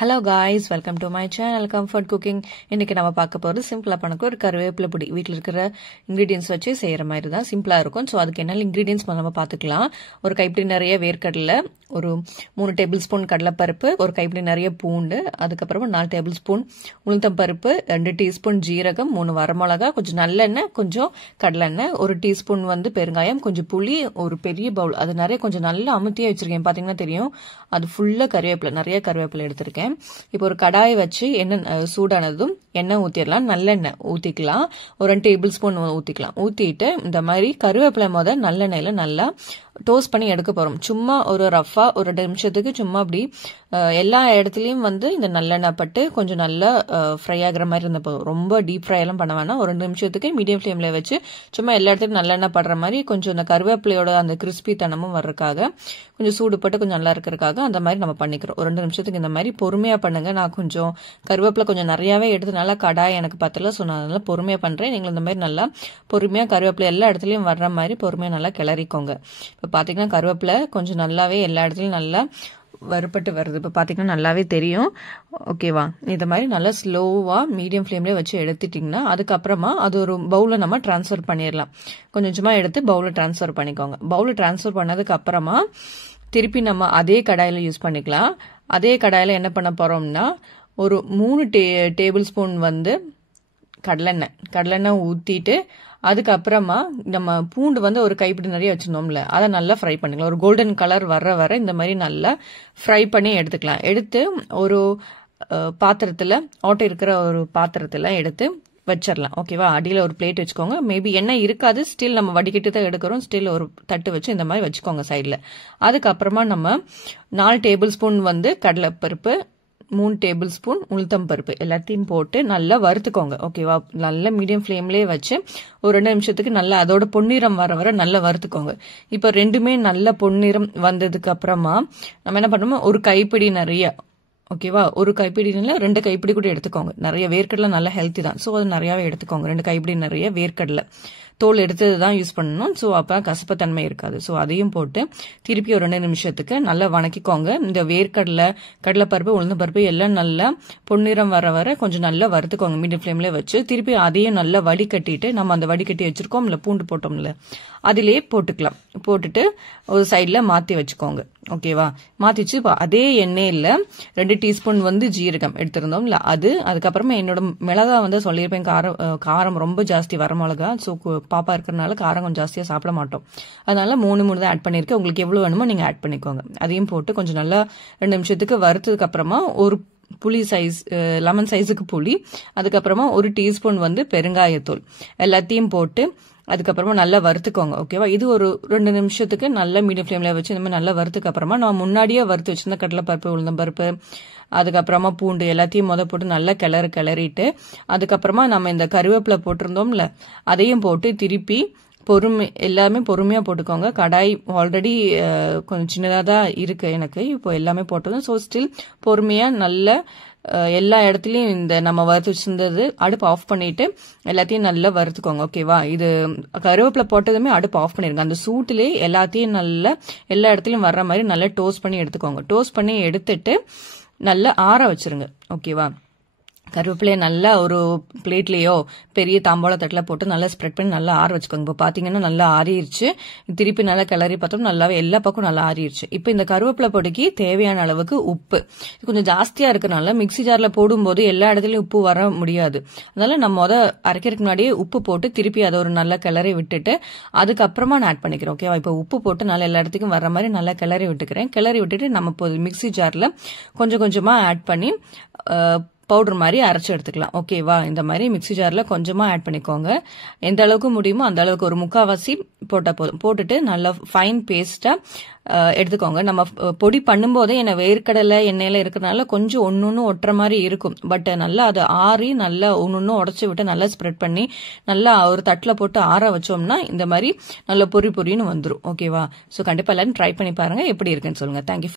Hello guys, welcome to my channel Comfort Cooking. இன்னைக்கு நம்ம பார்க்க போறது சிம்பிளா பண்ணக்க ஒரு கருவேப்பிலை பொடி. வீட்ல இருக்கிற ingredients வச்சு செய்யற மாதிரி தான் சிம்பிளா இருக்கும். சோ அதுக்கு என்ன ingredients நம்ம பார்த்துக்கலாம். ஒரு கைப்பிடி நிறைய வேர்க்கடலை, ஒரு 3 டேபிள்ஸ்பூன் கடலைப்பருப்பு, ஒரு கைப்பிடி நிறைய பூண்டு, அதுக்கு அப்புறமா 4 டேபிள்ஸ்பூன் உளுத்தம் பருப்பு, 2 டீஸ்பூன் ஜீரகம், 3 வரமிளகாய், கொஞ்சம் நல்லெண்ணெய், கொஞ்சம் கடலெண்ணெய், 1 டீஸ்பூன் பெருங்காயம், கொஞ்சம் புளி, ஒரு பெரிய பவுல். அது நிறைய கொஞ்சம் நல்லா அமுத்தியா வச்சிருக்கேன். பாத்தீங்கன்னா தெரியும். அது ஃபுல்லா கருவேப்பிலை, நிறைய கருவேப்பிலை எடுத்திருக்கேன். இப்போ ஒரு கடாய் வச்சு எண்ணெய் சூடானதும் எண்ணெய் ஊத்திடலாம். நல்லெண்ணெய் ஊத்திக்கலாம். ஒரு 2 டேபிள் ஸ்பூன் ஊத்திக்கலாம். ஊத்திட்டு இந்த மாதிரி கருவேப்பிலை நல்லெண்ணெயில நல்லா டோஸ்ட் பண்ணி எடுக்க போறோம். சும்மா ஒரு ரஃபா ஒரு 2 நிமிஷத்துக்கு சும்மா அப்படி எல்லா இடத்துலயும் இந்த நல்லெண்ணெய் பட்டு கொஞ்சம் நல்லா ஃப்ரை ஆகுற மாதிரி இருந்த போதும். ரொம்ப டீப் ஃப்ரை எல்லாம் பண்ண வேணாம். ஒரு 2 நிமிஷத்துக்கு மீடியம் ஃபிளேம்ல வச்சு சும்மா எல்லா இடத்துலயும் நல்லெண்ணெய் படுற மாதிரி கொஞ்சம் அந்த கருவேப்பிலையோட அந்த கிறிஸ்பி தனமும் வர்றதுக்காக கொஞ்சம் சூடு பட்டு கொஞ்சம் நல்லா இருக்கிறதுக்காக அந்த மாதிரி நம்ம பண்ணிக்கிறோம். ஒரு 2 நிமிஷத்துக்கு இந்த மாதிரி பொறுமையா பண்ணுங்க. நான் கொஞ்சம் கருவேப்பிலை கொஞ்சம் நிறையவே எடுத்தனால கடாய் எனக்கு பத்தல, ஸோ நான் அதனால பொறுமையா பண்றேன். நீங்கள் இந்த மாதிரி நல்லா பொறுமையா கருவேப்பிலை எல்லா இடத்துலயும் வர்ற மாதிரி பொறுமையா நல்லா கிளறிக்கோங்க. இப்ப பாத்தீங்கன்னா கருவேப்பிலை கொஞ்சம் நல்லாவே எல்லா இடத்துலயும் நல்லா வறுபட்டு வருது. இப்போ பாத்தீங்கன்னா நல்லாவே தெரியும். ஓகேவா? இந்த மாதிரி நல்லா ஸ்லோவா மீடியம் ஃபிளேம்ல வச்சு எடுத்துட்டீங்கன்னா அதுக்கப்புறமா அது ஒரு பவுல நம்ம டிரான்ஸ்ஃபர் பண்ணிடலாம். கொஞ்சம் கொஞ்சமா எடுத்து பவுல டிரான்ஸ்ஃபர் பண்ணிக்கோங்க. பவுல டிரான்ஸ்ஃபர் பண்ணதுக்கு அப்புறமா திருப்பி நம்ம அதே கடாயில யூஸ் பண்ணிக்கலாம். அதே கடாயில என்ன பண்ண போறோம்னா ஒரு 3 டேபிள் ஸ்பூன் கடலெண்ணெய் ஊத்திட்டு அதுக்கப்புறமா நம்ம பூண்டு ஒரு கைப்பிடி நிறைய வச்சிருந்தோம்ல அதை நல்லா ஃப்ரை பண்ணிக்கலாம். ஒரு கோல்டன் கலர் வர இந்த மாதிரி நல்லா ஃப்ரை பண்ணி எடுத்துக்கலாம். எடுத்து ஒரு பாத்திரத்துல ஓட்டை இருக்கிற ஒரு பாத்திரத்துல எடுத்து வச்சிடலாம். ஓகேவா? அடியில ஒரு பிளேட் வச்சுக்கோங்க. மேபி எண்ணெய் இருக்காது, ஸ்டில் நம்ம வடிகட்டி தான் எடுக்கிறோம். ஸ்டில் ஒரு தட்டு வச்சு இந்த மாதிரி வச்சுக்கோங்க சைட்ல. அதுக்கப்புறமா நம்ம 4 டேபிள் ஸ்பூன் கடலைப்பருப்பு, 3 டேபிள் ஸ்பூன் உளுத்தம் பருப்பு எல்லாத்தையும் போட்டு நல்லா வறுத்துக்கோங்க. ஓகேவா? நல்ல மீடியம் ஃபிளேம்லயே வச்சு ஒரு 2 நிமிஷத்துக்கு நல்லா அதோட பொன்னிறம் வர நல்லா வறுத்துக்கோங்க. இப்ப ரெண்டுமே நல்ல பொன்னிறம் வந்ததுக்கு அப்புறமா நம்ம என்ன பண்ணோம், ஒரு கைப்பிடி நிறைய, ஓகேவா, ஒரு கைப்பிடி 2 கைப்பிடி கூட எடுத்துக்கோங்க. நிறைய வேர்க்கடலை நல்ல ஹெல்த்தி தான், சோ அது நிறையவே எடுத்துக்கோங்க. 2 கைப்பிடி நிறைய வேர்க்கடலை தோல் எடுத்தது தான் யூஸ் பண்ணணும். சோ அப்ப கசப்புத்தன்மை இருக்காது. சோ அதையும் போட்டு திருப்பி ஒரு 2 நிமிஷத்துக்கு நல்லா வணக்கிக்கோங்க. இந்த வேர்க்கடலை, கடலைப்பருப்பு, உளுந்தம் பருப்பு எல்லாம் நல்லா பொன்னிறம் வர கொஞ்சம் நல்லா வறுத்துக்கோங்க மீடியம் ஃபிளேம்ல வச்சு. திருப்பி அதையும் நல்லா வடிகட்டிட்டு நம்ம அந்த வடிகட்டி வச்சிருக்கோம்ல பூண்டு போட்டோம்ல அதிலேயே போட்டுக்கலாம். போட்டுட்டு ஒரு சைட்ல மாத்தி வச்சுக்கோங்க. ஓகேவா? மாத்தி வச்சு அதே எண்ணெயில 2 டீஸ்பூன் ஜீரகம் எடுத்திருந்தோம்ல அது, அதுக்கப்புறமா என்னோட மிளகா சொல்லியிருப்பேன், காரம் ரொம்ப ஜாஸ்தி வர மிளகா. சோ பாப்பா இருக்கிறதுனால காரம் கொஞ்சம் ஜாஸ்தியா சாப்பிட மாட்டோம். அதனால 3 தான் ஆட் பண்ணிருக்கேன். உங்களுக்கு எவ்வளவு வேணுமோ நீங்க ஆட் பண்ணிக்கோங்க. அதையும் போட்டு கொஞ்சம் நல்லா 2 நிமிஷத்துக்கு வறுத்ததுக்கு அப்புறமா ஒரு புளி சைஸ், லெமன் சைஸுக்கு புளி, அதுக்கப்புறமா 1 டீஸ்பூன் பெருங்காயத்தூள் எல்லாத்தையும் போட்டு அதுக்கப்புறமா நல்லா வறுத்துக்கோங்க. ஓகேவா? இது ஒரு 2 நிமிஷத்துக்கு நல்லா மீடியம் ஃபிளேம்ல வச்சு இந்த மாதிரி நல்லா வறுத்துக்கு அப்புறமா நம்ம முன்னாடியே வறுத்து வச்சிருந்த கடலைப்பருப்பு, உளுந்தம் பருப்பு, அதுக்கப்புறமா பூண்டு எல்லாத்தையும் போட்டு நல்லா கிளறிட்டு அதுக்கப்புறமா நம்ம இந்த கருவேப்பிலை போட்டிருந்தோம்ல அதையும் போட்டு திருப்பி எல்லாமே பொறுமையா போட்டுக்கோங்க. கடாய் ஆல்ரெடி கொஞ்சம் சின்னதா தான் இருக்கு எனக்கு. இப்போ எல்லாமே போட்டதும் சோ ஸ்டில் பொறுமையா நல்ல எல்லா இடத்துலயும் இந்த நம்ம வறுத்து வச்சிருந்தது அடுப்பு ஆஃப் பண்ணிட்டு எல்லாத்தையும் நல்லா வறுத்துக்கோங்க. ஓகேவா? இது கருவேப்பிலை போட்டதுமே அடுப்பு ஆஃப் பண்ணிருங்க. அந்த சூட்டிலே எல்லாத்தையும் நல்லா எல்லா இடத்துலயும் வர்ற மாதிரி நல்லா டோஸ்ட் பண்ணி எடுத்துக்கோங்க. டோஸ்ட் பண்ணி எடுத்துட்டு நல்லா ஆற வச்சிருங்க. ஓகேவா? கருவேப்பிலையை நல்லா ஒரு பிளேட்லயோ பெரிய தாம்பாள தட்டுல போட்டு நல்லா ஸ்ப்ரெட் பண்ணி நல்லா ஆற வச்சுக்கோங்க. இப்போ பாத்தீங்கன்னா நல்லா ஆறிடுச்சு. திருப்பி நல்லா கிளறி பார்த்தோம், நல்லாவே எல்லா பக்கம் நல்லா ஆறிடுச்சு. இப்போ இந்த கருவேப்பிலை பொடிக்கு தேவையான அளவுக்கு உப்பு கொஞ்சம் ஜாஸ்தியா இருக்கனால மிக்ஸி ஜார்ல போடும்போது எல்லா இடத்துலயும் உப்பு வர முடியாது. அதனால நம்ம அரைக்கிறதுக்கு முன்னாடியே உப்பு போட்டு திருப்பி அதை ஒரு நல்லா கிளறி விட்டுட்டு அதுக்கப்புறமா நான் ஆட் பண்ணிக்கிறேன். ஓகேவா? இப்போ உப்பு போட்டு நல்லா எல்லா இடத்துக்கும் வர்ற மாதிரி நல்லா கிளறி விட்டுக்கிறேன். கிளறி விட்டுட்டு நம்ம இப்போ மிக்ஸி ஜார்ல கொஞ்சம் கொஞ்சமா ஆட் பண்ணி பவுடர் மாதிரி அரைச்சு எடுத்துக்கலாம். ஓகேவா? இந்த மாதிரி மிக்ஸி ஜார்ல கொஞ்சமா ஆட் பண்ணிக்கோங்க. எந்த அளவுக்கு முடியுமோ அந்த அளவுக்கு ஒரு 3/4 போட்டா போதும். போட்டுட்டு நல்லா ஃபைன் பேஸ்டா எடுத்துக்கோங்க. நம்ம பொடி பண்ணும்போதே என்ன வேர்க்கடலை எண்ணெயில இருக்கிறதுனால கொஞ்சம் ஒன்னொன்னு ஒட்டுற மாதிரி இருக்கும். பட் நல்லா அது ஆறி நல்லா ஒன்னொன்னு உடச்சு விட்டு நல்லா ஸ்ப்ரெட் பண்ணி நல்லா ஒரு தட்டுல போட்டு ஆற வச்சோம்னா இந்த மாதிரி நல்ல பொரின்னு வந்துரும். ஓகேவா? சோ கண்டிப்பா எல்லாரும் ட்ரை பண்ணி பாருங்க, எப்படி இருக்குன்னு சொல்லுங்க. தேங்க்யூ.